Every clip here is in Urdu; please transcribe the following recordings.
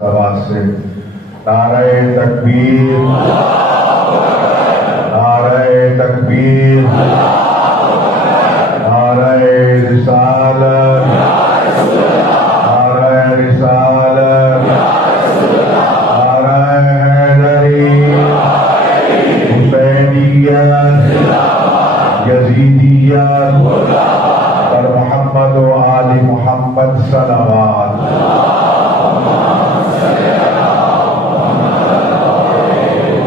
آواز سے نعرہ تکبیر، نعرہ تکبیر، نعرہ رسالت، نعرہ رسالت، نعرہ حیدری، حسینیت، یزیدیت پر محمد و آل محمد صلوات۔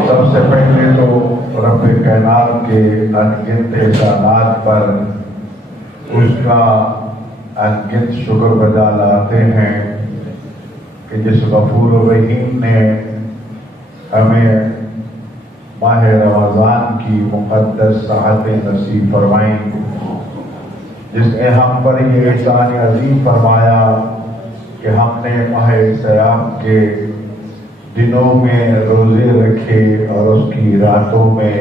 سب سے پہلے تو رب کائنات کے انگنت احسانات پر اس کا انگنت شکر بجا لاتے ہیں کہ جس غفور الرحیم نے ہمیں ماہ رمضان کی مقدس ساعتیں نصیب فرمائیں، جس نے ہم پر یہ احسان عظیم فرمایا کہ ہم نے ماہ سیام کے دنوں میں روزے رکھے اور اس کی راتوں میں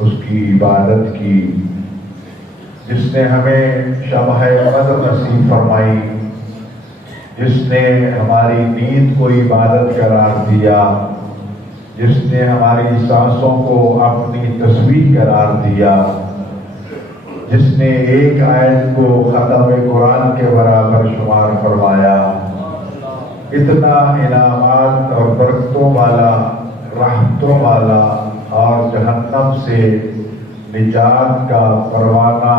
اس کی عبادت کی، جس نے ہمیں شمع قدر نصیب فرمائی، جس نے ہماری نیند کو عبادت قرار دیا، جس نے ہماری سانسوں کو اپنی تسبیح قرار دیا، جس نے ایک آیت کو ختم قرآن کے برابر شمار فرمایا، اتنا انعامات اور برکتوں والا، رحمتوں والا اور جہنم سے نجات کا پروانہ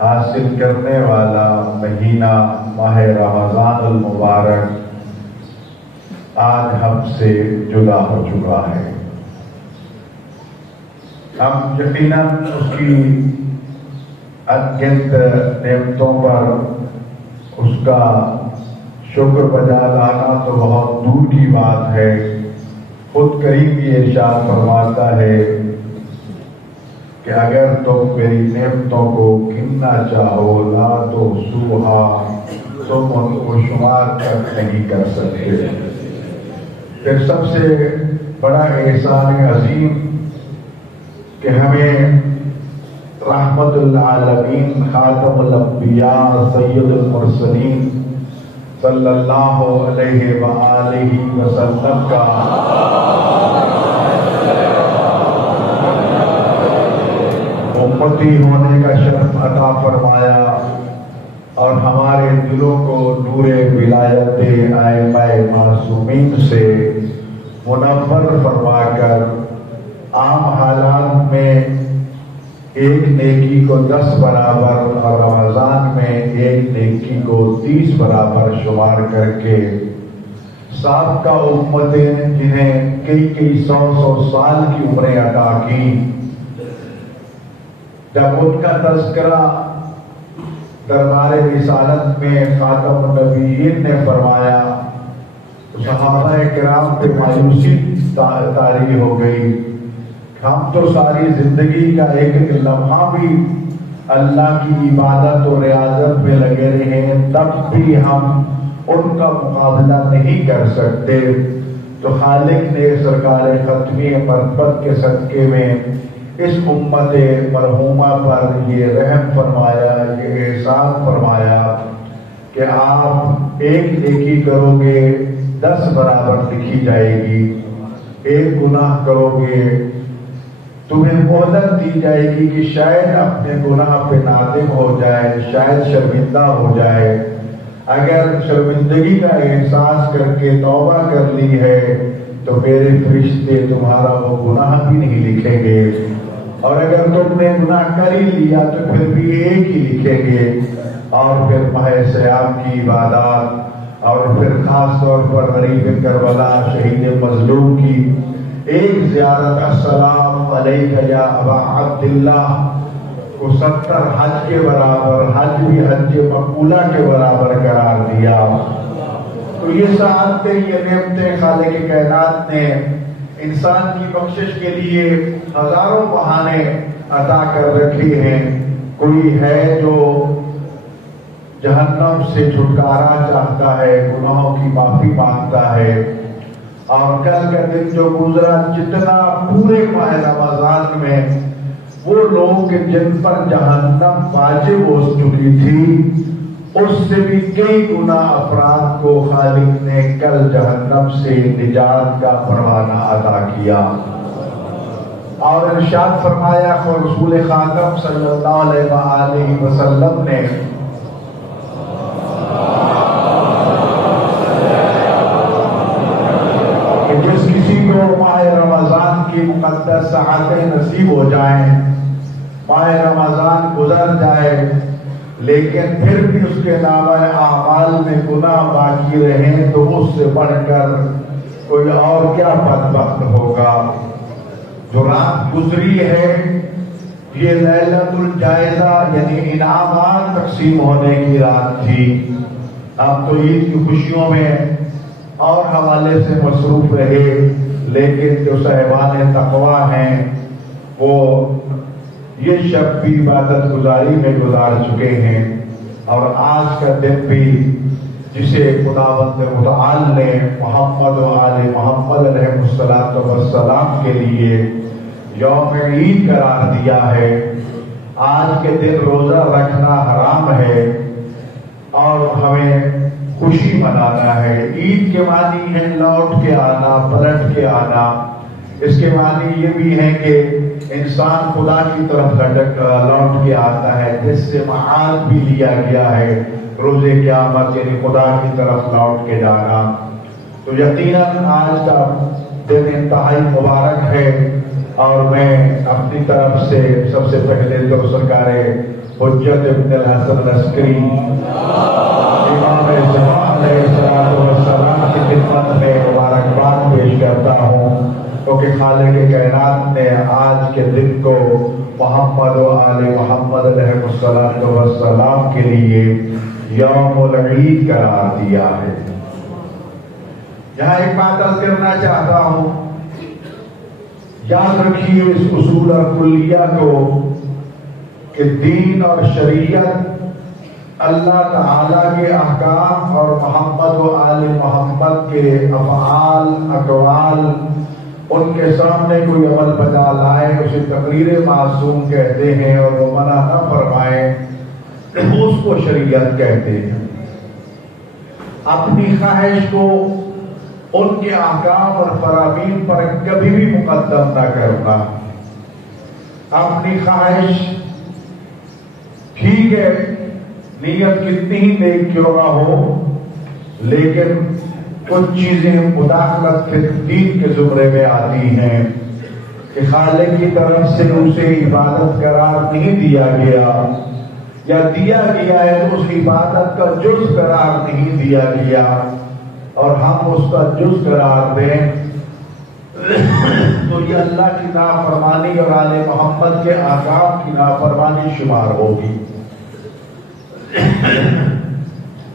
حاصل کرنے والا مہینہ ماہ رمضان المبارک آج ہم سے جدا ہو چکا ہے۔ ہم یقیناً اس کی انگنت نعمتوں پر اس کا شکر بجا لانا تو بہت دور کی بات ہے۔ خود کریم یہ ارشاد فرماتا ہے کہ اگر تم میری نعمتوں کو گننا چاہو لا تحصوها، تم ان کو شمار تک نہیں کر سکتے۔ پھر سب سے بڑا احسان عظیم کہ ہمیں رحمت للعالمین خاتم الانبیاء سید المرسلین صلی اللہ علیہ وآلہ وسلم کا امتی ہونے کا شرف عطا فرمایا اور ہمارے دلوں کو نور ولایت ائمہ معصومین سے منور فرما کر عام حالات میں ایک نیکی کو 10 برابر اور رمضان میں ایک نیکی کو 30 برابر شمار کر کے سابقہ امتیں جنہیں کئی 100 سال کی عمریں عطا کی، جب ان کا تذکرہ دربار رسالت میں خاتم النبیین نے فرمایا تو صحابہ کرام پہ مایوسی طاری ہو گئی۔ ہم تو ساری زندگی کا ایک ایک لمحہ بھی اللہ کی عبادت و ریاضت میں لگے رہے ہیں، تب بھی ہم ان کا مقابلہ نہیں کر سکتے۔ تو خالق نے سرکار ختمی مرتبت کے صدقے میں اس امت مرحومہ پر یہ رحم فرمایا، یہ احسان فرمایا کہ آپ ایک نیکی کرو گے 10 برابر لکھی جائے گی، ایک گناہ کرو گے تمہیں مہلت دی جائے گی کہ شاید اپنے گناہ پہ نادم ہو جائے، شاید شرمندہ ہو جائے۔ اگر شرمندگی کا احساس کر کے توبہ کر لی ہے تو میرے فرشتے تمہارا وہ گناہ بھی نہیں لکھیں گے، اور اگر تم نے گناہ کر ہی لیا تو پھر بھی ایک ہی لکھیں گے۔ اور پھر ماہ سیام کی عبادات اور پھر خاص طور پر غریب کربلا شہید مظلوم کی ایک زیارت السلام علیک یا ابا عبداللہ کو 70 حج کے برابر، حج بھی حج مقبولہ کے برابر قرار دیا۔ تو یہ سعادتیں، یہ نعمتیں خالق کائنات نے انسان کی بخشش کے لیے ہزاروں بہانے عطا کر رکھی ہیں۔ کوئی ہے جو جہنم سے چھٹکارا چاہتا ہے، گناہوں کی معافی مانگتا ہے، اور کل کا دن جو گزرا جتنا پورے ماہ رمضان میں وہ لوگ جن پر جہنم واجب ہو چکی تھی اس سے بھی کئی گنا افراد کو خالق نے کل جہنم سے نجات کا پروانہ عطا کیا۔ اور ارشاد فرمایا کہ رسول خاتم صلی اللہ علیہ وآلہ وسلم نے کہ جس کسی کو ماہ رمضان کی مقدس ساعتیں نصیب ہو جائیں، ماہ رمضان گزر جائے لیکن پھر بھی اس کے نامہ اعمال میں گناہ باقی رہیں تو اس سے بڑھ کر کوئی اور کیا بدبخت ہوگا۔ جو رات گزری ہے یہ لیلۃ الجائزہ یعنی انعامات تقسیم ہونے کی رات تھی۔ اب تو عید کی خوشیوں میں اور حوالے سے مصروف رہے، لیکن جو صاحبان تقویٰ ہیں وہ یہ شب بھی عبادت گزاری میں گزار چکے ہیں، اور آج کا دن بھی جسے خداوند متعال نے محمد و آل محمد علیہ الصلوۃ والسلام کے لیے یوم عید قرار دیا ہے۔ آج کے دن روزہ رکھنا حرام ہے اور ہمیں خوشی منانا ہے۔ عید کے معنی ہے لوٹ کے آنا، پلٹ کے آنا۔ اس کے معنی یہ بھی ہے کہ انسان خدا کی طرف لوٹ کے آتا ہے، جس سے معاد بھی لیا گیا ہے روز قیامت، یعنی خدا کی طرف لوٹ کے جانا۔ تو یقیناً آج کا دن انتہائی مبارک ہے، اور میں اپنی طرف سے سب سے پہلے تو سرکار حجت ابن الحسن عسکری امام زمان علیہ السلام کی خدمت میں مبارکباد پیش کرتا ہوں، کیونکہ خالق کائنات نے آج کے دن کو محمد و آل محمد علیہ الصلوۃ والسلام کے لیے یوم العید قرار دیا ہے۔ یہاں ایک بات عرض کرنا چاہتا ہوں، یاد رکھیے اس اصول اور کلیہ کو کہ دین اور شریعت اللہ تعالیٰ کے احکام اور محمد و آل محمد کے افعال اقوال ان کے سامنے کوئی عمل بجا لائے اسے تقریر معصوم کہتے ہیں، اور وہ منع نہ فرمائے اس کو شریعت کہتے ہیں۔ اپنی خواہش کو ان کے احکام اور فرامین پر کبھی بھی مقدم نہ کرنا۔ اپنی خواہش ٹھیک ہے، نیت کتنی ہی نیک کیوں نہ ہو، لیکن کچھ چیزیں مداخلت فی الدین کے زمرے میں آتی ہیں کہ خالق کی طرف سے اسے عبادت قرار نہیں دیا گیا، یا دیا گیا ہے تو اس عبادت کا جز قرار نہیں دیا گیا، اور ہم اس کا جز قرار دیں تو یہ اللہ کی نافرمانی اور آل محمد کے احکام کی نافرمانی شمار ہوگی۔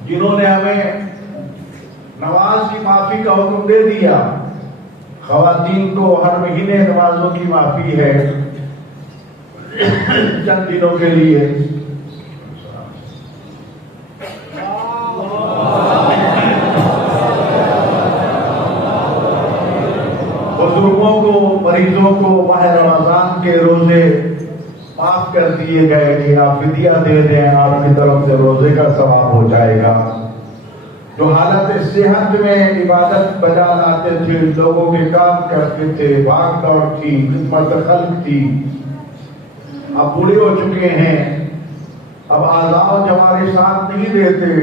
جنہوں نے ہمیں نماز کی معافی کا حکم دے دیا، خواتین کو ہر مہینے نمازوں کی معافی ہے چند دنوں کے لیے، بزرگوں کو مریضوں کو ماہ رمضان کے روزے معاف کر دیے گئے کہ آپ فدیہ دے دیں، آپ کی طرف سے روزے کا ثواب ہو جائے گا۔ جو حالت صحت میں عبادت بجا لاتے تھے، لوگوں کے کام کرتے تھے، بھاگ دوڑ تھی، خدمت خلق تھی، اب بوڑھے ہو چکے ہیں، اب اعضاء ہمارے ساتھ نہیں دیتے،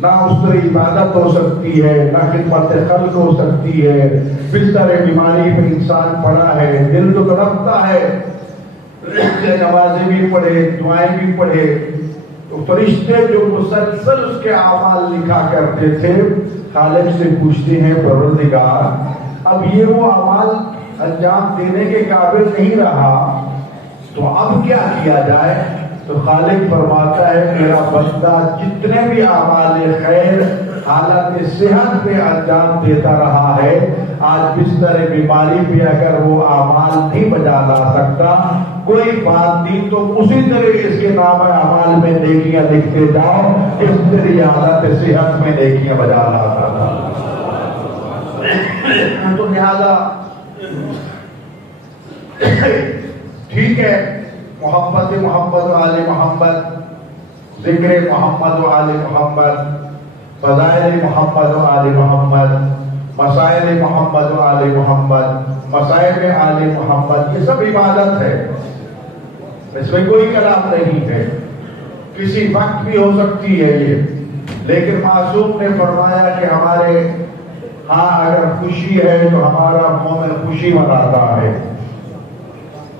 نہ اس طرح عبادت ہو سکتی ہے، نہ خدمت خلق ہو سکتی ہے، بستر بیماری میں انسان پڑا ہے، دل تو تڑپتا ہے، نمازیں بھی پڑھے، دعائیں بھی پڑھے، تو فرشتے جو مسلسل اس کے اعمال لکھا کرتے تھے خالق سے پوچھتے ہیں پروردگار اب یہ وہ اعمال انجام دینے کے قابل نہیں رہا تو اب کیا کیا جائے؟ تو خالق فرماتا ہے میرا بندہ جتنے بھی اعمال خیر حالت صحت پہ انجام دیتا رہا ہے، آج بستر بیماری پہ اگر وہ اعمال نہیں بجا لا سکتا کوئی بات نہیں، تو اسی طرح اس کے نام اعمال میں نیکیاں لکھتے جاؤ اس طرح حالت صحت میں نیکیاں بجا لاتا تھا۔ تو لہذا ٹھیک ہے، محبت محمد والے محمد ذکر محمد و آل محمد، فضائل محمد و آل محمد، مسائل محمد و آل محمد، مسائل آل محمد، یہ سب عبادت ہے، اس میں کوئی کلام نہیں ہے، کسی وقت بھی ہو سکتی ہے یہ، لیکن معصوم نے فرمایا کہ ہمارے ہاں اگر خوشی ہے تو ہمارا مومن خوشی مناتا ہے،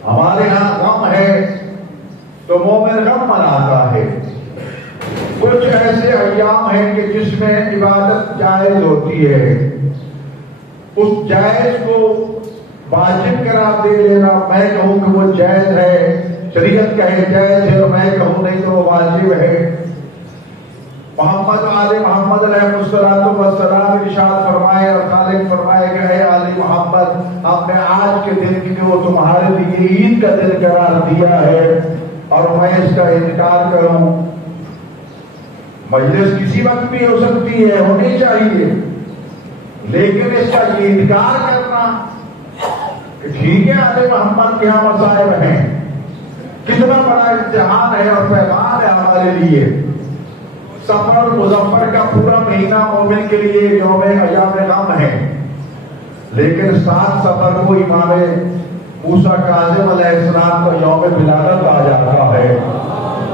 ہمارے ہاں غم ہے تو مومن غم مناتا ہے۔ کچھ ایسے ایام ہیں کہ جس میں عبادت جائز ہوتی ہے، اس جائز کو واجب قرار دے لینا، میں کہوں کہ وہ جائز ہے، شریعت کہے جائز ہے اور میں کہوں نہیں تو وہ واجب ہے۔ محمد آل محمد علیہ الصلوۃ والسلام ارشاد فرمائے اور خالق فرمائے کہ اے آل محمد، ہم نے آج کے دن کو تمہارے لیے عید کا دن قرار دیا ہے اور میں اس کا انکار کروں۔ مجلس کسی وقت بھی ہو سکتی ہے، ہونی چاہیے، لیکن اس کا یہ انکار کرنا کہ ٹھیک ہے آل محمد کے یہاں مصائب ہیں، کتنا بڑا امتحان ہے اور پیغام ہے ہمارے لیے۔ سفر مظفر کا پورا مہینہ مومن کے لیے یوم ایام غم ہے، لیکن 7 سفر کو امام موسیٰ کاظم علیہ السلام کا یوم ولادت آ جاتا ہے۔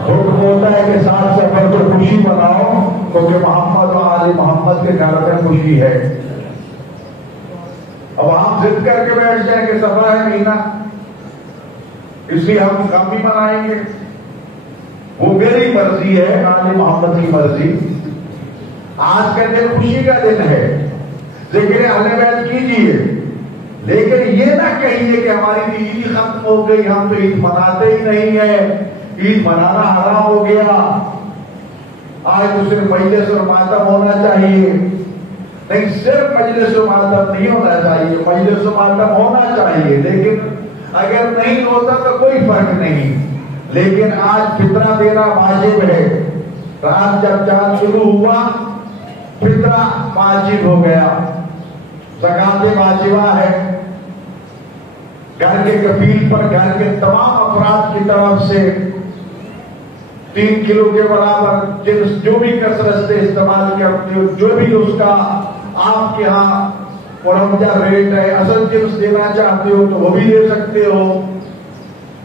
حکم ہوتا ہے کہ 7 سفر کو خوشی مناؤ کیونکہ محمد و آل محمد کے گھر میں خوشی ہے۔ اب آپ ضد کر کے بیٹھ جائیں کہ سفر ہے مہینہ اس لیے ہم غم بھی منائیں گے، وہ میری مرضی ہے، آل محمد کی مرضی۔ آج کا دن خوشی کا دن ہے، ذکر اہل بیت کیجیے، لیکن یہ نہ کہیے کہ ہماری عید ختم ہو گئی، ہم تو عید مناتے ہی نہیں ہیں، عید منانا حرام ہو گیا، آج تو صرف مجلس اور ماتم ہونا چاہیے۔ نہیں، صرف مجلس و ماتم نہیں ہونا چاہیے، مجلس و ماتم ہونا چاہیے، لیکن اگر نہیں ہوتا تو کوئی فرق نہیں، لیکن آج فطرہ دینا واجب ہے۔ رات جب چاند شروع ہوا فطرہ واجب ہو گیا، زکات واجبہ ہے، گھر کے کفیل پر گھر کے تمام افراد کی طرف سے 3 کلو کے برابر جنس جو بھی کثرت سے استعمال کرتے ہو، جو بھی اس کا آپ کے ہاں مرمجہ ریٹ ہے، اصل جنس دینا چاہتے ہو تو وہ بھی دے سکتے ہو،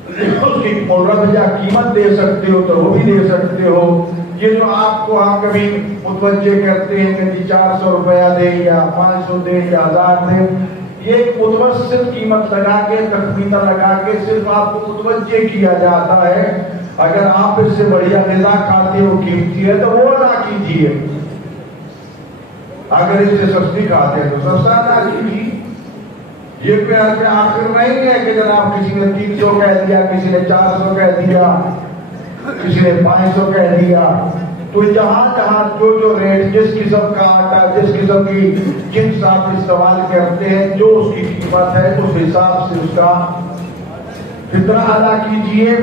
اس کی مرمجہ قیمت دے سکتے ہو تو وہ بھی دے سکتے ہو۔ یہ جو آپ کو ہم کبھی متوجہ کرتے ہیں کہ 400 روپیہ دیں یا 500 دیں یا 1000 دیں، یہ ایک متوسط قیمت لگا کے تخمینہ لگا کے صرف آپ کو متوجہ کیا جاتا ہے۔ اگر آپ اس سے بڑھیا غذا کھاتے ہو قیمتی ہے تو وہ ادا کیجیے، اگر اس سے سستی کھاتے ہیں تو سستا ادا کیجیے۔ یہ پیار پہ آخر نہیں ہے کہ جناب کسی نے 300 کہہ دیا، کسی نے 400 کہہ دیا، کسی نے 500 کہہ دیا، تو جہاں جہاں جو ریٹ، جس قسم کا آٹا، جس قسم کی جنس آپ استعمال کرتے ہیں، جو اس کی قیمت ہے اس حساب سے اس کا فطرہ ادا کیجیے۔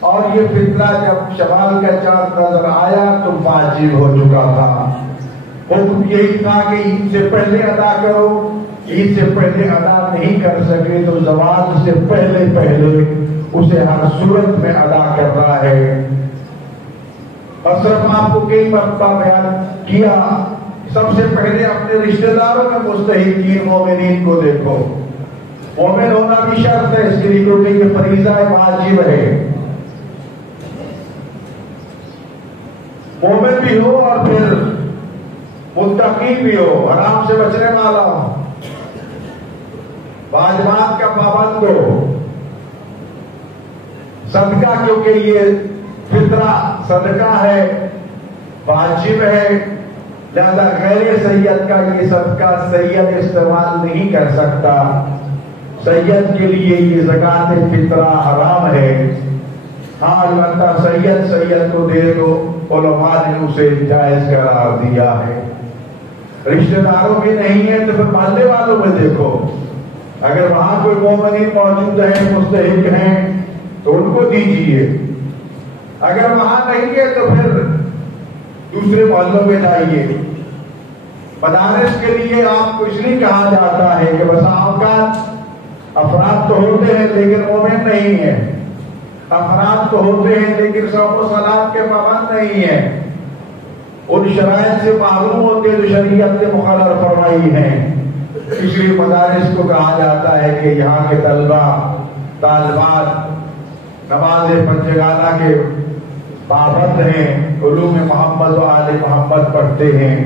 اور یہ فطرہ جب شوال کا چاند نظر آیا تو واجب ہو چکا تھا، حکم یہی تھا کہ عید سے پہلے ادا کرو، عید سے پہلے ادا نہیں کر سکے تو زوال سے پہلے اسے ہر صورت میں ادا کرنا ہے۔ اور صرف آپ کو کئی مرتبہ بیان کیا، سب سے پہلے اپنے رشتہ داروں میں مستحقین مومنین کو دیکھو، مومن ہونا بھی شرط ہے اس کے لیے، کیونکہ یہ فریضہ واجب ہے، مومن بھی ہو اور پھر متقی بھی ہو، حرام سے بچنے والا ہو، واجبات کا پابند ہو، صدقہ کیونکہ یہ فطرہ صدقہ ہے، واجب ہے، لہذا غیر سید کا یہ صدقہ سید استعمال نہیں کر سکتا، سید کے لیے یہ زکات فطرہ حرام ہے۔ ہاں البتہ سید کو دے دو، علماء نے اسے جائز قرار دیا ہے۔ رشتہ داروں بھی نہیں ہے تو پھر محلے والوں میں دیکھو، اگر وہاں کوئی مومنین موجود ہیں، مستحق ہیں تو ان کو دیجیے، اگر وہاں نہیں ہے تو پھر دوسرے محلوں میں جائیے۔ مدارس کے لیے آپ کو اس لیے کہا جاتا ہے کہ بسا اوقات افراد تو ہوتے ہیں لیکن مومن نہیں ہیں، افراد تو ہوتے ہیں لیکن صوم و صلات کے پابند نہیں ہیں، ان شرائط سے معلوم ہوتے جو شریعت نے مقرر فرمائی ہیں، اس لیے مدارس کو کہا جاتا ہے کہ یہاں کے طلبہ طالبات نماز پنجگانہ کے پابند ہیں، علوم محمد و آل محمد پڑھتے ہیں۔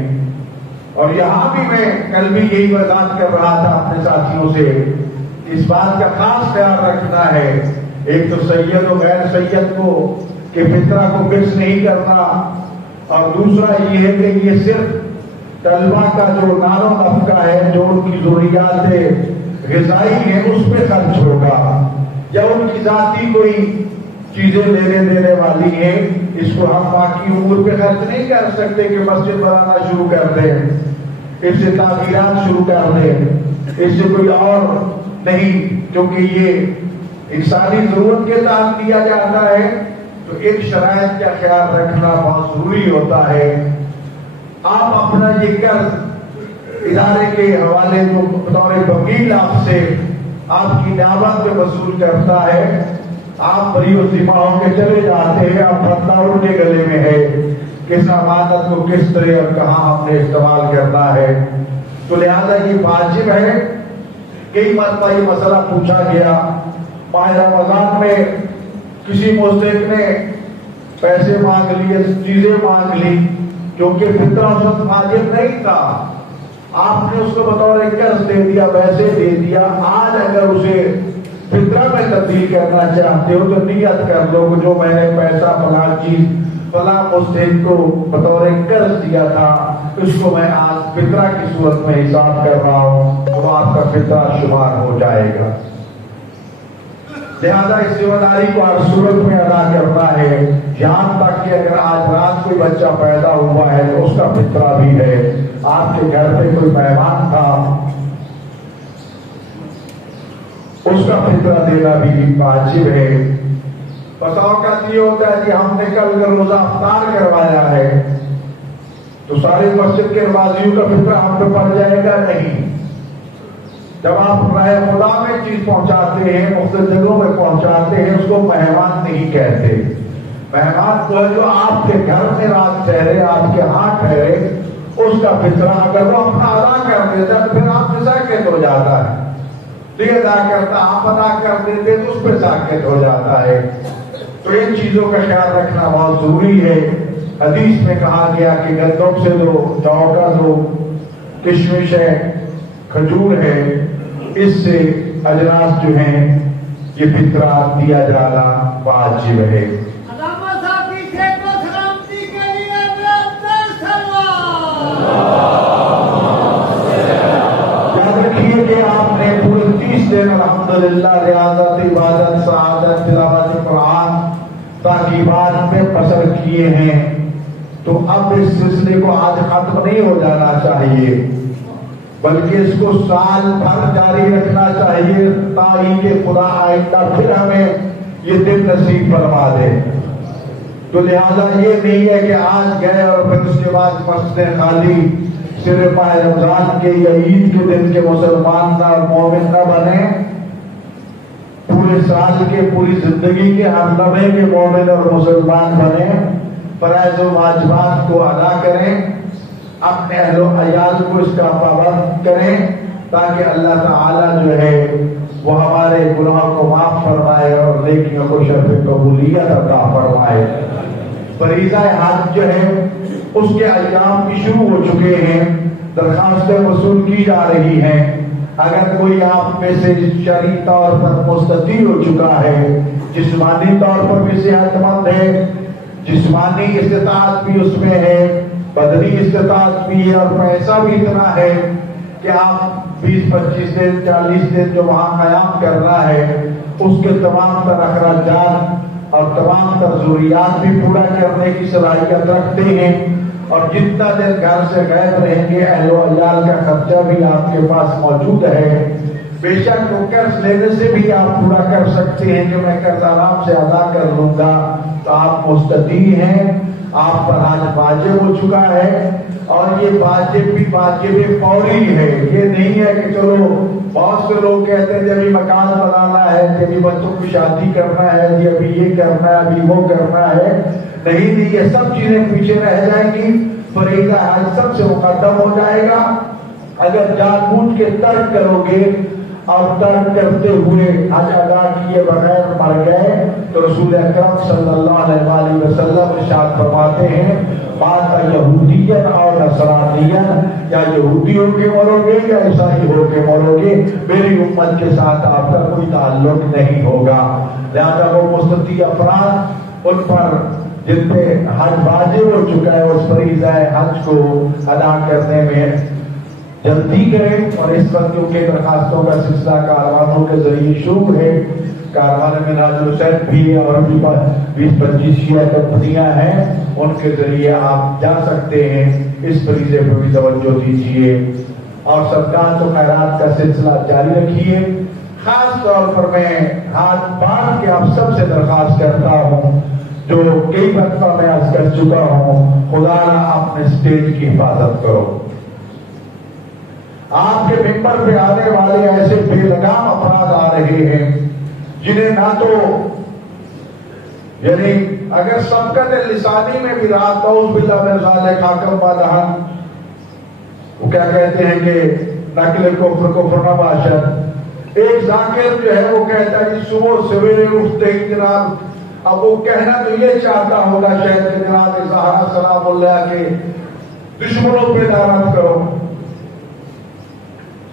اور یہاں بھی میں کل بھی یہی وضاحت کر رہا تھا اپنے ساتھیوں سے، اس بات کا خاص خیال رکھنا ہے، ایک تو سید و غیر سید کو کہ فطرہ کو مکس نہیں کرنا، اور دوسرا یہ ہے کہ یہ صرف طلبہ کا جو نان و نفقہ ہے، جو ان کی ضروریات غذائی ہیں اس پہ خرچ ہوگا، یا ان کی ذاتی کوئی چیزیں لینے دینے والی ہیں، اس کو ہم باقی امور پہ خرچ نہیں کر سکتے کہ مسجد بنانا شروع کر دیں، اس سے تعمیرات شروع کر دیں، اس سے کوئی اور نہیں، کیونکہ یہ انسانی ضرورت کے تحت دیا جاتا ہے۔ تو ان شرائط کا خیال رکھنا بہت ضروری ہوتا ہے۔ آپ اپنا یہ قرض ادارے کے حوالے کو بطور وکیل آپ سے آپ کی نعمت پہ وصول کرتا ہے، آپ بری و ذمہ ہو کے چلے جاتے ہیں، آپ بندہ ان کے گلے میں ہے کس امانت کو کس طرح اور کہاں ہم نے استعمال کرنا ہے۔ تو لہذا یہ واجب ہے۔ کئی مرتبہ یہ مسئلہ پوچھا گیا، ماہ رمضان میں کسی مستحق نے پیسے مانگ لیے، چیزیں مانگ لی، کیونکہ فطرہ اس وقت واجب نہیں تھا، آپ نے اس کو بطور قرض دے دیا، ویسے دے دیا۔ آج اگر اسے فطرہ میں تبدیل کرنا چاہتے ہو تو نیت کر دو کہ جو میں نے پیسہ فلاں چیز فلاں مستحق کو بطور قرض دیا تھا، اس کو میں آج فطرہ کی صورت میں حساب کر رہا ہوں، تو آپ کا فطرہ شمار ہو جائے گا۔ لہذا اس ذمہ داری کو ہر صورت میں ادا کرنا ہے، یہاں تک کہ اگر آج رات کوئی بچہ پیدا ہوا ہے تو اس کا فطرہ بھی ہے۔ آپ کے گھر پہ کوئی مہمان تھا، اس کا فطرہ دینا بھی واجب ہے۔ بس اوقات یہ ہوتا ہے کہ ہم نے کل روزہ افطار کروایا ہے تو سارے مسجد کے نمازیوں کا فطرہ ہم پہ پڑ جائے گا، نہیں۔ جب آپ راہ خدا میں چیز پہنچاتے ہیں، مختلف جگہوں میں پہنچاتے ہیں، اس کو مہمان نہیں کہتے۔ مہمان کو جو آپ کے گھر میں رات ٹھہرے، آپ کے ہاں ٹھہرے، اس کا فطرہ اگر وہ اپنا ادا کر دیتا تو پھر آپ سے ساکت ہو جاتا ہے، یہ ادا کرتا آپ ادا کر دیتے تو اس پہ ساکت ہو جاتا ہے۔ تو ان چیزوں کا خیال رکھنا بہت ضروری ہے۔ حدیث میں کہا گیا کہ گندم سے دو، جو کا دو، کشمش ہے، کھجور ہے، اس سے اجناس جو ہیں یہ فطرہ دیا جانا واجب ہے۔ یاد رکھیے کہ آپ نے پورے 30 دن الحمدللہ ریاضت، عبادت، سعادت، تلاوت قرآن تاکیبات میں بسر کیے ہیں، تو اب اس سلسلے کو آج ختم نہیں ہو جانا چاہیے، بلکہ اس کو سال بھر جاری رکھنا چاہیے تاکہ خدا آئندہ پھر ہمیں یہ دن نصیب فرما دے۔ تو لہذا یہ نہیں ہے کہ آج گئے اور پھر اس کے بعد مسجدیں خالی، صرف ماہ رمضان کے یا عید کے دن کے مسلمان نہ مومن نہ بنے، پورے سال کے پوری زندگی کے ہر لمحے کے مومن اور مسلمان بنے، فرائض و واجبات کو ادا کریں، اپنے اہل و عیال کو اس کا پابند کریں، تاکہ اللہ تعالی جو ہے وہ ہمارے گناہوں کو معاف فرمائے اور نیکیوں کو شرف قبولیت عطا فرمائے۔ فریضہ حج جو ہے اس کے ایام بھی شروع ہو چکے ہیں، درخواستیں وصول کی جا رہی ہیں۔ اگر کوئی آپ میں سے شرعی طور پر مستطیع ہو چکا ہے، جسمانی طور پر بھی صحت مند ہے، جسمانی استطاعت بھی اس میں ہے، بدنی استطاعت بھی ہے، اور پیسہ بھی اتنا ہے کہ آپ 20-25 دن 40 دن جو وہاں قیام کرنا ہے اس کے تمام تر اخراجات اور تمام تر ضروریات بھی پورا کرنے کی صلاحیت رکھتے ہیں، اور جتنا دن گھر سے غائب رہیں گے اہل و عیال کا خرچہ بھی آپ کے پاس موجود ہے۔ بے شک وہ قرض لینے سے بھی آپ پورا کر سکتے ہیں کہ میں قرض آرام سے ادا کر لوں گا، تو آپ مستطیع ہیں، آپ پر آج واجب ہو چکا ہے، اور یہ واجب بھی واجب فوری ہے. یہ نہیں ہے کہ چلو بہت سے لوگ کہتے ہیں ابھی مکان بنانا ہے، ابھی بچوں کی شادی کرنا ہے، ابھی یہ کرنا ہے، ابھی وہ کرنا ہے. نہیں، یہ سب چیزیں پیچھے رہ جائیں گی. فریضہ حج سب سے مقدم ہو جائے گا. اگر جان بوجھ کے ترک کرو گے اور ترک کرتے ہوئے حج ادا کیے بغیر مر گئے تو رسول اکرم صلی اللہ علیہ وآلہ وسلم ارشاد فرماتے ہیں مات یہودین اور نصرانین، یا یہودی ہو کے مرو گے یا عیسائی ہو کے مرو گے، میری امت کے ساتھ آپ کا کوئی تعلق نہیں ہوگا. لہذا وہ مستطیع افراد ان پر جن پہ حج واجب ہو چکا ہے اس فریضہ حج کو ادا کرنے میں جلدی کریں. اور اس وقت کیونکہ درخواستوں کا سلسلہ کاروانوں کے ذریعے شروع ہے، کاروان منہاج الرشد بھی اور بھی 20-25 شیعہ کمپنیاں ہیں، ان کے ذریعے آپ جا سکتے ہیں. اس فریضے پہ بھی توجہ دیجیے اور صدقات و خیرات کا سلسلہ جاری رکھیے. خاص طور پر میں ہاتھ باندھ کے آپ سب سے درخواست کرتا ہوں، جو کئی مرتبہ میں عرض کر چکا ہوں، خدا نہ اپنے اسٹیج کی حفاظت کرو. آپ کے ممبر پہ آنے والے ایسے بے لگام افراد آ رہے ہیں جنہیں نہ تو یعنی اگر سبقت لسانی میں بھی رات نعوذ باللہ من ذالک حاکم بادہن، وہ کیا کہتے ہیں کہ نقل کفر نہ باشد. ایک ذاکر جو ہے وہ کہتا ہے کہ صبح سویرے اٹھتے ہی جناب، اب وہ کہنا تو یہ چاہتا ہوگا شاید کہ جناب زہرا سلام اللہ کے دشمنوں پہ لعنت کرو،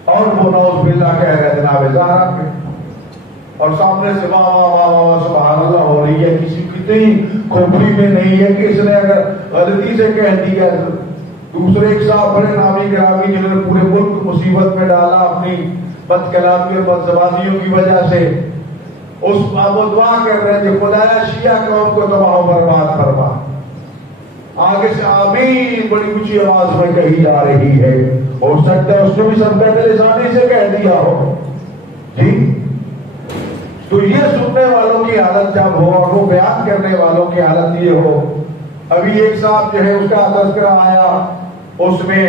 اور وہ نعوذ باللہ کہہ رہے ہیں جناب زہرا پہ، اور سامنے سے واہ واہ واہ واہ سبحان اللہ ہو رہی ہے. کسی کتنی کھوپڑی میں نہیں ہے کہ اس نے اگر غلطی سے کہہ دیا. دوسرے ایک صاحب بڑے نامی گرامی جنہوں نے پورے ملک مصیبت میں ڈالا اپنی بد کلامی اور بد زبانیوں کی وجہ سے، اس وہ دعا کر رہے تھے خدایا شیعہ قوم کو تباہ و برباد فرما. آگے سے آمین بڑی اونچی آواز میں کہی جا رہی ہے. ہو سکتا ہے اس کو بھی سبقت لسانی سے کہہ دیا ہو. جی تو یہ سننے والوں کی حالت جب ہو اور وہ بیان کرنے والوں کی حالت یہ ہو. ابھی ایک صاحب جو ہے اس کا تذکرہ آیا، اس میں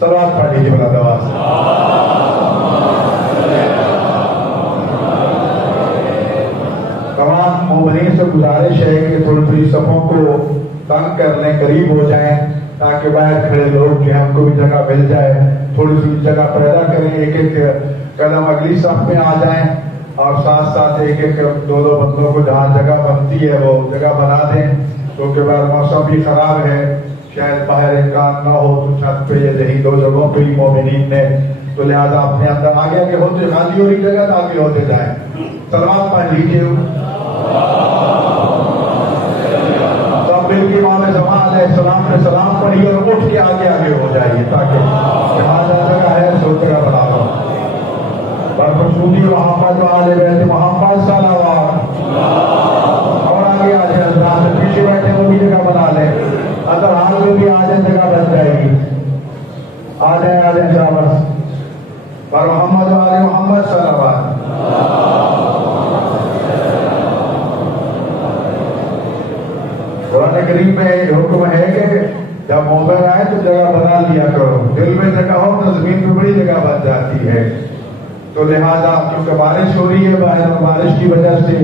صلوات پڑھ لیجیے بلا دوا سے. تمام مومنین سے گزارش ہے کہ تھوڑی تھوڑی صفوں کو تنگ کر لیں، قریب ہو جائیں تاکہ باہر کھڑے لوگ جو ہم کو بھی جگہ مل جائے. تھوڑی سی جگہ پیدا کریں، ایک ایک قدم اگلی صف میں آ جائیں اور ساتھ ساتھ ایک ایک دو بندوں کو جہاں جگہ بنتی ہے وہ جگہ بنا دیں. کیونکہ بعد موسم بھی خراب ہے، شاید باہر امکان نہ ہو تو چھت پہ یا یہی 2 جگہوں پہ ہی مومنین نے، تو لہٰذا اپنے اندر آگے آگے ہوتے خالی ہو رہی جگہ داخل ہوتے جائیں. صلوات پڑھ لیجیے. سب مل کے امام زمان علیہ السلام نے سلام پڑھی اور اٹھ کے آگے آگے ہو جائیے تاکہ جہاں جگہ ہے سو جگہ بنا دو. برخصوصی محمد و آل بیت محمد صلوات. اور آگے آ جائیں، حضرات پیچھے بیٹھے وہ بھی جگہ بنا لیں، اگر حال میں بھی آ جائیں جگہ بن جائے گی. آ جائیں شاباش. پر محمد و آل محمد صلوات. قرآن کریم میں حکم ہے کہ جب مومن آئے تو جگہ بنا لیا کرو. دل میں جگہ ہو تو زمین پہ بڑی جگہ بن جاتی ہے. تو لہٰذا کیونکہ بارش ہو رہی ہے باہر، بارش کی وجہ سے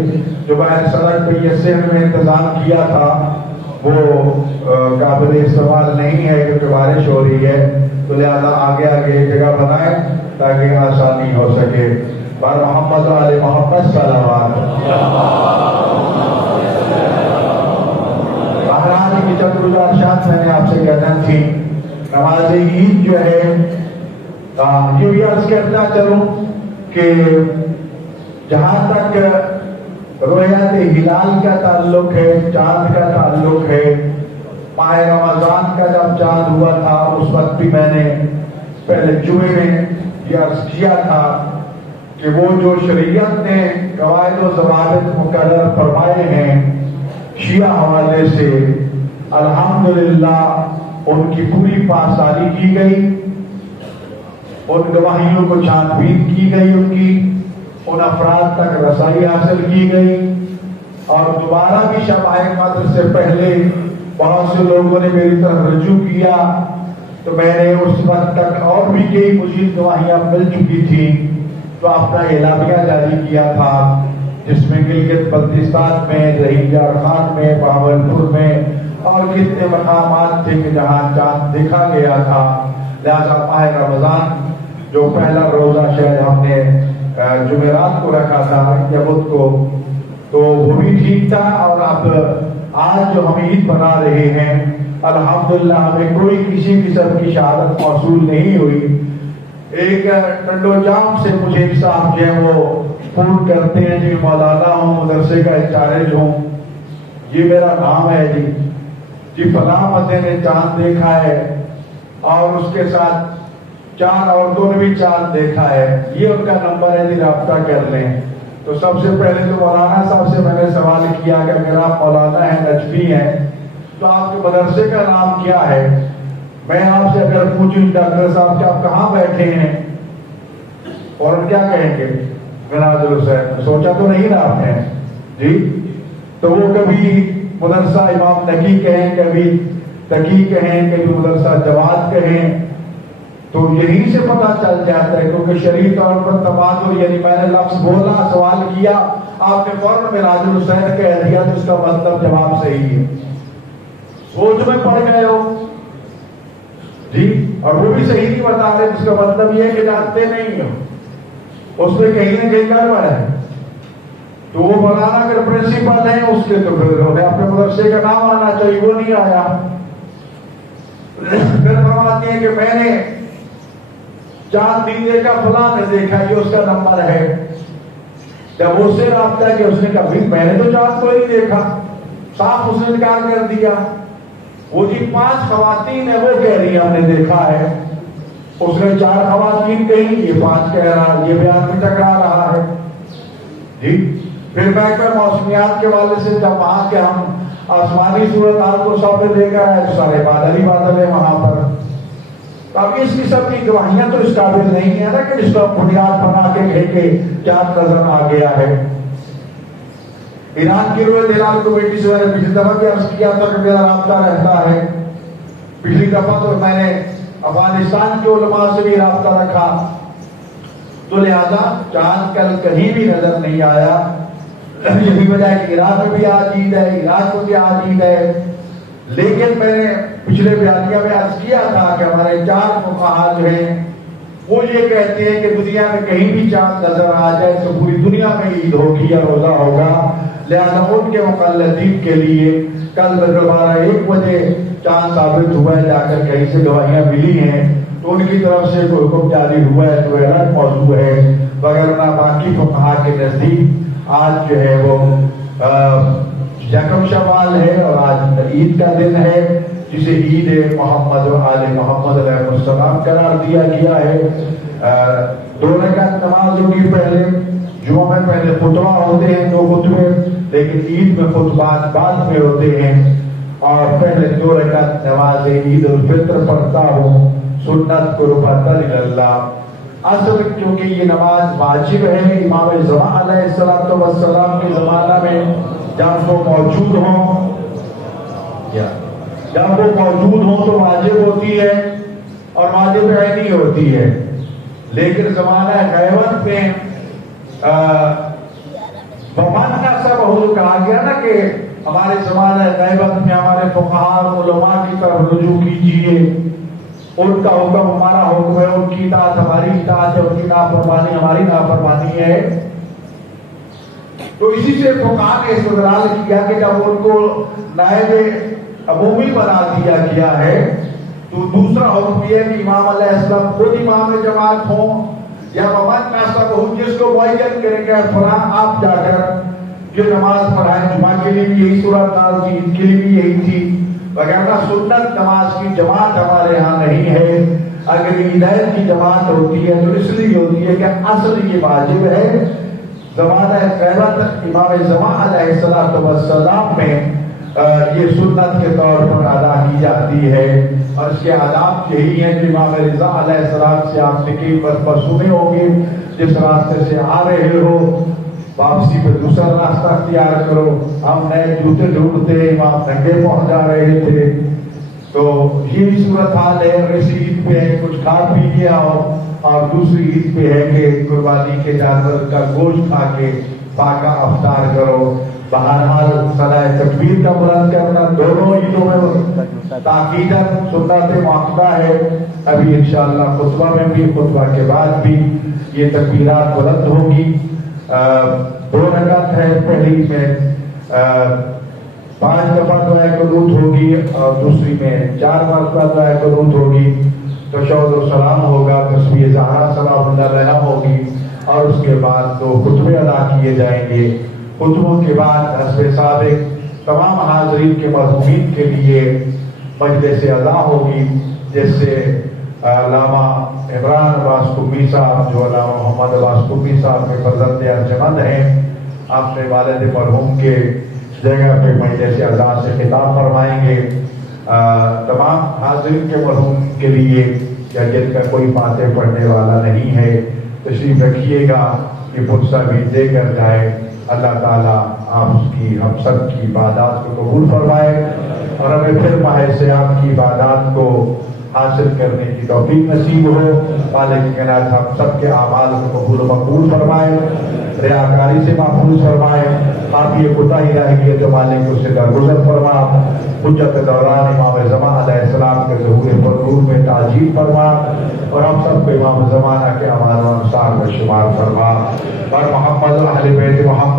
جو باہر سڑک پہ یہ صحن میں انتظام کیا تھا وہ قابل استعمال نہیں ہے کیونکہ بارش ہو رہی ہے. تو لہٰذا آگے آگے جگہ بنائیں تاکہ آسانی ہو سکے. بار محمد علیہ محمد صلوات. مہاراج کی چند گزارشات میں نے آپ سے کہنا تھی. نماز عید جو ہے یہ بھی عرض کرتا چلوں کہ جہاں تک رویت ہلال کا تعلق ہے، چاند کا تعلق ہے، ماہ رمضان کا جب چاند ہوا تھا اس وقت بھی میں نے پہلے جمعے میں یہ عرض کیا تھا کہ وہ جو شریعت نے قواعد و ضوابط مقرر فرمائے ہیں شیعہ حوالے سے، الحمدللہ ان کی پوری پاسداری کی گئی، ان گواہیوں کو چھان بین کی گئی، ان افراد تک رسائی حاصل کی گئی. اور دوبارہ بھی شب قدر سے پہلے بہت سے لوگوں نے میری طرف رجوع کیا، تو میں نے اس وقت تک اور بھی کئی مزید گواہیاں مل چکی تھی، تو اپنا اعلامیہ جاری کیا تھا، جس میں گلگت بلتستان میں، رحیم خان میں، بہاولپور میں اور کتنے مقامات تھے کہ جہاں چاند دیکھا گیا تھا۔ لہذا ماہ رمضان جو پہلا روزہ شاید ہم نے جمعرات کو رکھا تھا یا بدھ کو، تو وہ بھی ٹھیک تھا، اور اب آج جو ہم عید بنا رہے ہیں الحمدللہ ہمیں کوئی کسی قسم کی شہادت موصول نہیں ہوئی۔ ایک ٹنڈو جام سے مجھے ایک صاحب جو ہے وہ فون کرتے ہیں، جی مولانا ہوں، مدرسے کا انچارج ہوں، یہ میرا نام ہے جی فلاں بندے نے چاند دیکھا ہے اور اس کے ساتھ 4 عورتوں نے بھی چاند دیکھا ہے، یہ ان کا نمبر ہے جی، رابطہ کر لیں۔ تو سب سے پہلے تو مولانا صاحب سے میں نے سوال کیا کہ اگر آپ مولانا ہیں، نجفی ہیں، تو آپ کے مدرسے کا نام کیا ہے؟ میں آپ سے اگر پوچھوں ڈاکٹر صاحب کہ آپ کہاں بیٹھے ہیں، اور کیا کہیں گے؟ مناظر حسین، سوچا تو نہیں نا آپ نے جی؟ تو وہ کبھی مدرسہ امام نقی کہیں، کبھی تقی کہیں، کبھی مدرسہ جواد کہیں، تو یہیں سے پتہ چل جاتا ہے، کیونکہ شرعی طور پر تبادل، یعنی میں نے لفظ بولا، سوال کیا، آپ نے فوراً مناظر حسین کہہ دیا، تو اس کا مطلب جواب صحیح ہے۔ سوچ میں پڑ گئے ہو جی، اور وہ بھی صحیح نہیں بتا رہے، اس کا مطلب یہ ہے کہ جانتے نہیں ہو، اس میں کہیں نہ کہیں گڑبڑ ہے۔ تو وہ مولانا اگر پرنسپل ہیں اس کے، تو پھر انہیں اپنے مدرسے کا نام آنا چاہیے، وہ نہیں آیا۔ پھر فرماتے ہیں کہ میں نے چاند نہیں دیکھا، فلاں نے دیکھا، یہ اس کا نمبر ہے۔ جب اس سے رابطہ کیا، اس نے کہا بھائی میں نے تو چاند کو نہیں دیکھا، صاف اس نے انکار کر دیا۔ وہ جی 5 خواتین ہیں، وہ کہہ رہی ہیں ہم نے دیکھا ہے، اس نے 4 خواتین کہیں، یہ 5 کہہ رہا، یہ بیان میں ٹکرا رہا ہے جی۔ پھر محکمہ موسمیات کے والے سے جب وہاں کے ہم آسمانی صورتحال کو سامنے لے کر آئے، سارے بادل ہی بادل ہیں وہاں پر۔ اب اس قسم کی گواہیاں تو اس قابل نہیں ہے نا کہ جس کو بنیاد بنا کے کہے کہ چاند نظر آ گیا ہے۔ ایران کی روئے دلال کمیٹی سے میں نے پچھلی دفعہ بھی عرض کیا تھا کہ میرا رابطہ رہتا ہے، پچھلی دفعہ تو میں نے افغانستان کے علماء سے بھی رابطہ رکھا، تو لہذا چاند کل کہیں بھی نظر نہیں آیا۔ یہی وجہ ہے کہ ایران میں بھی آج عید ہے، عراق میں بھی آج عید ہے، لیکن میں نے پچھلے بیانیہ میں عرض کیا تھا کہ ہمارے 4 فقہا جو ہیں وہ یہ کہتے ہیں کہ دنیا میں کہیں بھی چاند نظر آ جائے تو پوری دنیا میں عید ہوگی یا روزہ ہوگا۔ لہذا ان کے مقلدین کے لیے کل 12:01 بجے چاند ثابت ہوا ہے، جا کر کہیں سے گواہیاں ملی ہیں، تو ان کی طرف سے کوئی حکم جاری ہوا ہے تو الگ موضوع ہے، وغیرہ باقی فقہا کے نزدیک آج جو ہے وہ 1 شوال ہے، اور آج عید کا دن ہے، جسے عید محمد و آل محمد علیہ السلام قرار دیا گیا ہے۔ 2 رکعت نماز ہوگی، پہلے جمعہ میں پہلے خطبہ ہوتے ہیں 2 خطبے، لیکن عید میں خطبات بعد میں ہوتے ہیں، اور پہلے 2 رکعت نماز عید الفطر پڑھتا ہوں، سنت قربت اللہ۔ اصل کیونکہ یہ نماز واجب ہے، امام زمان علیہ السلام کے زمانہ میں جب وہ موجود ہوں تو واجب ہوتی ہے اور واجب عینی ہوتی ہے، لیکن زمانہ غیبت میں ومن کا سب حضور کہا گیا نا کہ ہمارے زمانہ غیبت میں ہمارے فقہاء علماء کی طرف رجوع کیجیے، ان کا حکم ہمارا حکم ہے، ان کی اطاعت ہماری اطاعت ہے، ان کی نافرمانی ہماری نافرمانی ہے۔ تو اسی سے فقہاء نے استدلال کیا کہ جب ان کو نائب عمومی بنا دیا گیا ہے تو دوسرا حکم یہ ہے کہ امام علیہ السلام خود امام جماعت ہوں، یا ومن کا سب ہوں، جس کو معین کریں گے فلاں آپ جا کر یہ نماز پڑھائیں۔ جمعہ کے لیے بھی یہی صورتحال تھی، عید کے لیے بھی یہی تھی، وغیرہ سنت نماز کی جماعت ہمارے ہاں نہیں ہے۔ اگر عیدین کی جماعت ہوتی ہے تو اس لیے ہوتی ہے کہ اصل یہ واجب ہے، زمانہ غیبت امام زمان علیہ السلام میں یہ سنت کے طور پر ادا کی جاتی ہے، اور اس کے آداب یہی ہیں کہ امام رضا علیہ السلام سے آپ نے کئی مرتبہ سنے ہوں گے، جس راستے سے آ رہے ہو واپسی پہ دوسرا راستہ اختیار کرو. ہم نئے جوتے ڈھونڈتے امام ننگے پہنچ جا رہے تھے. تو یہ صورت حال ہے. اس عید پہ کچھ کھا پی کے آؤ اور دوسری عید پہ ہے کہ قربانی کے جانور کا گوشت کھا کے پاکا افطار کرو. بہرحال صلاۃ تکبیر کا بلند کرنا دونوں عیدوں میں تاکیداً سنت مؤکدہ ہے. ابھی انشاءاللہ خطبہ میں بھی خطبہ کے بعد بھی یہ تکبیرات بلند ہوگی. 2 رکعت ہے. پہلی میں 5 دفعہ دعائے قنوت ہوگی اور دوسری میں 4 مرتبہ دعائے قنوت ہوگی. تشہد و سلام ہوگا, تسبیح زہرا سلام اللہ علیہ ہوگی اور اس کے بعد 2 خطبے ادا کیے جائیں گے. خطبوں کے بعد حسب سابق تمام حاضرین کے مضمومین کے لیے مجلس ادا ہوگی, جس سے علامہ عمران عباس قمی صاحب جو علامہ محمد عباس قمی صاحب کے فرزند ارجمند ہیں, آپ نے والد مرحوم کے جگہ پہ مجلس ادا سے خطاب فرمائیں گے. تمام حاضرین کے مرحوم کے لیے یا جن کا کوئی فاتح پڑھنے والا نہیں ہے تشریف رکھیے گا, یہ پرسہ بھی دے کر جائے. اللہ تعالیٰ آپ اس کی ہم سب کی عبادات کو قبول فرمائے اور ہمیں پھر ماہ صیام کی عبادات کو حاصل کرنے کی توفیق نصیب ہو. مالک کائنات ہم سب کے اعمال کو قبول و مقبول فرمائے, ریاکاری سے محفوظ فرمائے. آپ یہ کوتاہی رہ گئی تو مالک اس سے درگزر فرما. حجت دوران امام زمان علیہ السلام کے ظہور پر میں تعجیل فرما اور ہم سب کو امام زمانہ کے امان و انصار میں شمار فرما. اور محمد اہل بیت محمد